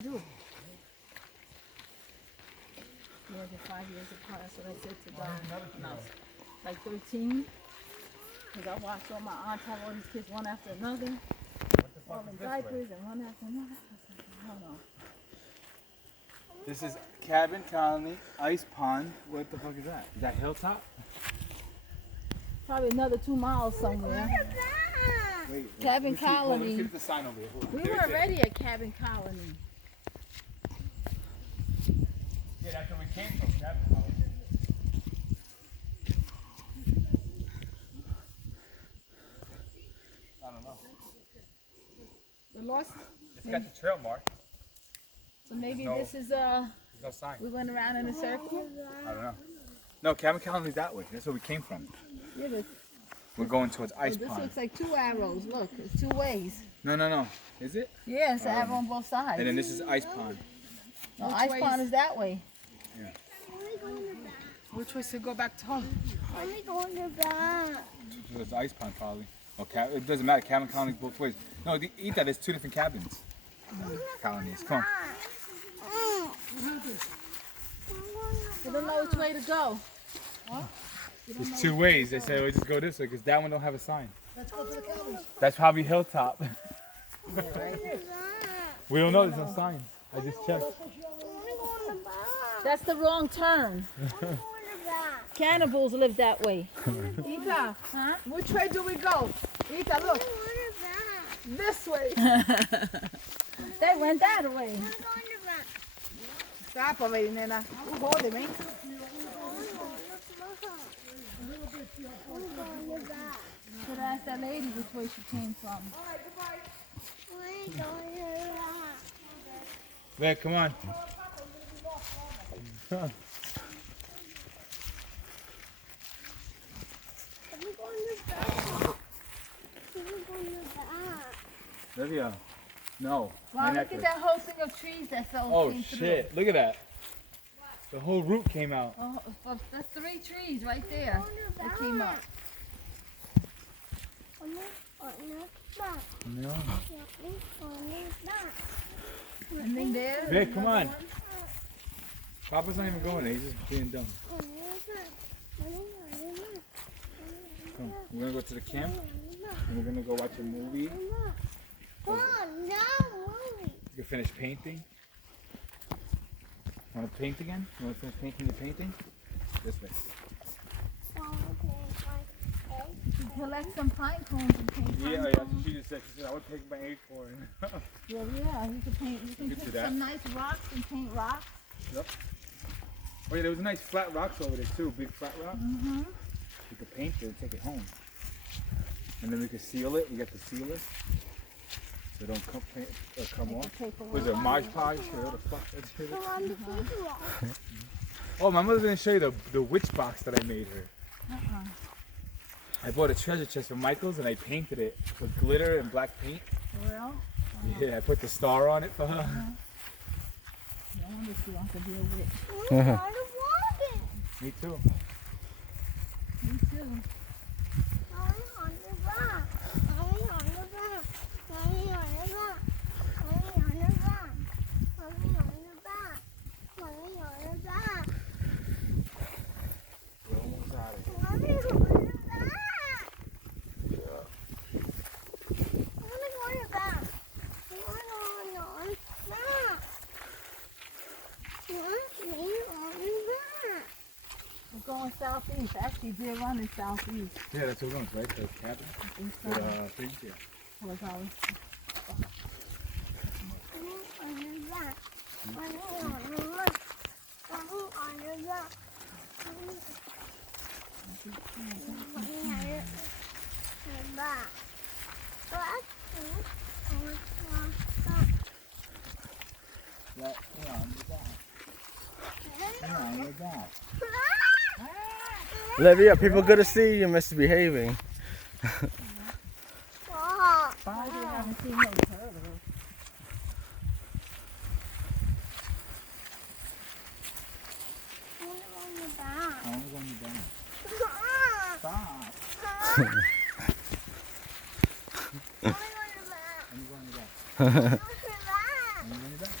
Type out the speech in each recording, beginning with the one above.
do. Yeah, they're 5 years apart. That's what I said to God when I was like 13. Because I watched all my aunts have all these kids one after another. All in diapers and one after another. I was like, no, no. This is Cabin Colony, Ice Pond. What the fuck is that? Is that Hilltop? Probably another 2 miles somewhere. Wait, Cabin let me Colony. see the sign over here. We were already at Cabin Colony. Yeah, that's where we came from, Cabin Colony. I don't know. The lost. It's got the trail mark. So maybe There's this is There's no sign. we went around in a circle. I don't know. No, Cabin Colony's that way. That's where we came from. Yeah, but We're going towards Ice this Pond. looks like 2 arrows. Look, it's 2 ways. No. Is it? Yeah, it's an arrow on both sides. And then this is Ice Pond. No, Ice Pond is that way. Yeah. Which way to go back to home? Only going to back. So it's Ice Pond probably. Okay, it doesn't matter. Cabin Colony's both ways. No, eat that. There's 2 different cabins. Colonies. Come on. You don't know which way to go. There's 2 ways. They say we just go this way because that one don't have a sign. Let's go to the cabins. That's probably Hilltop. Yeah, right. We don't know. There's no sign. I just checked. Only going to back. That's the wrong turn. Only going to back. Cannibals live that way. Ita, huh? Which way do we go? Ita, look. Only going to back. This way. They went that way. Only going to back. Stop already, Nana. You hold it, man. Only going to back. Should ask that lady which way she came from. Only going to back. Wait, come on. Only going to back. Only going to back. Olivia. No. Wow, look at that whole thing of trees that fell. Oh came shit! Look at that. The whole root came out. Through. Oh, that's 3 trees right there that came up. Only going to back. No. Only going to back. And then there. Vic, come on. Papa's not even going there. He's just being dumb. Only going to back. Only going to back. Come. We're gonna go to the camp. And we're gonna go watch a movie. Oh, no, mommy. You can finish painting. Want to paint again? You want to finish painting your painting? This way. Collect some pine cones and paint pine Yeah, cones. she just said. She said I would take my acorn. Yeah, you can paint. You can could do pick that. some nice rocks and paint rocks. Yep. Oh yeah, there was nice flat rocks over there too. Big flat rock. Mm-hmm. You could paint it and take it home. And then we could seal it. We got the sealer. So it don't come off. Was it Marge Podge? What the fuck that shit is? Oh, my mother's gonna show you the witch box that I made her. I bought a treasure chest from Michael's and I painted it with glitter and black paint. For real? Yeah, I put the star on it for her. No wonder she wants to be a witch. Me too. Me too. We're almost out of here. We're going southeast. Actually, they're running southeast. Yeah, that's what we're going, right? The cabin? I think so. With things, yeah. Was always. Yeah, you're down. Olivia, people good to see you, misbehaving. I haven't seen no turtles. I want to go on you down. Stop. I'm going to back. I'm going to back.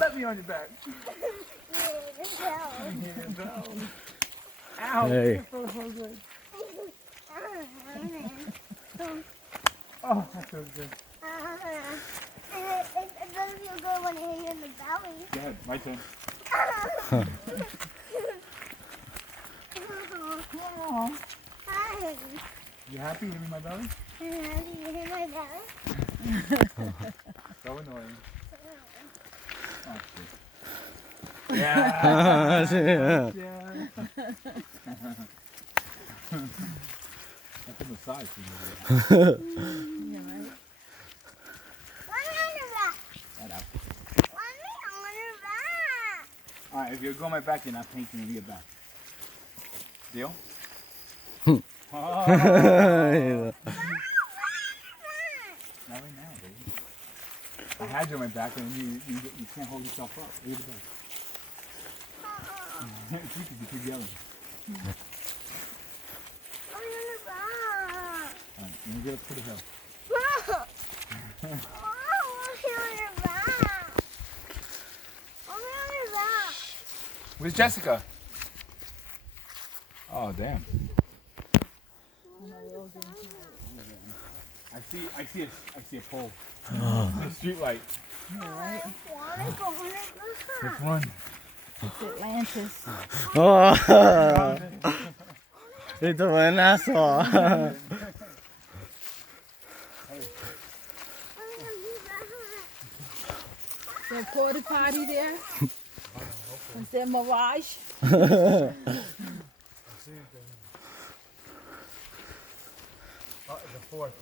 let me on your back. Ow. Hey. It feels so good. Oh, that feels good. It doesn't feel good when I hit you in the belly. Go ahead, my turn. Oh, Hi. You happy to hit me in my belly? You hit my belly? So annoying. Oh, shit. Yeah. Yeah. Yeah. That's a massage for you. yeah, right. Let me on your back. Right out. Let me on your back. Alright, if you go on my back, you're not painting me your back. Deal? Oh. Yeah. Not right now, baby. I had you on my back and you can't hold yourself up. Leave it there. You keep yelling. On your back. Alright, let me get up to the hill. On your back. On your back. Where's Jessica? Oh, damn. I see a pole. A street light. Yeah, right. Which one? It's Atlantis. Oh. It's an asshole. Is there a porta potty there? Is there a mirage? Oh, it's a fourth.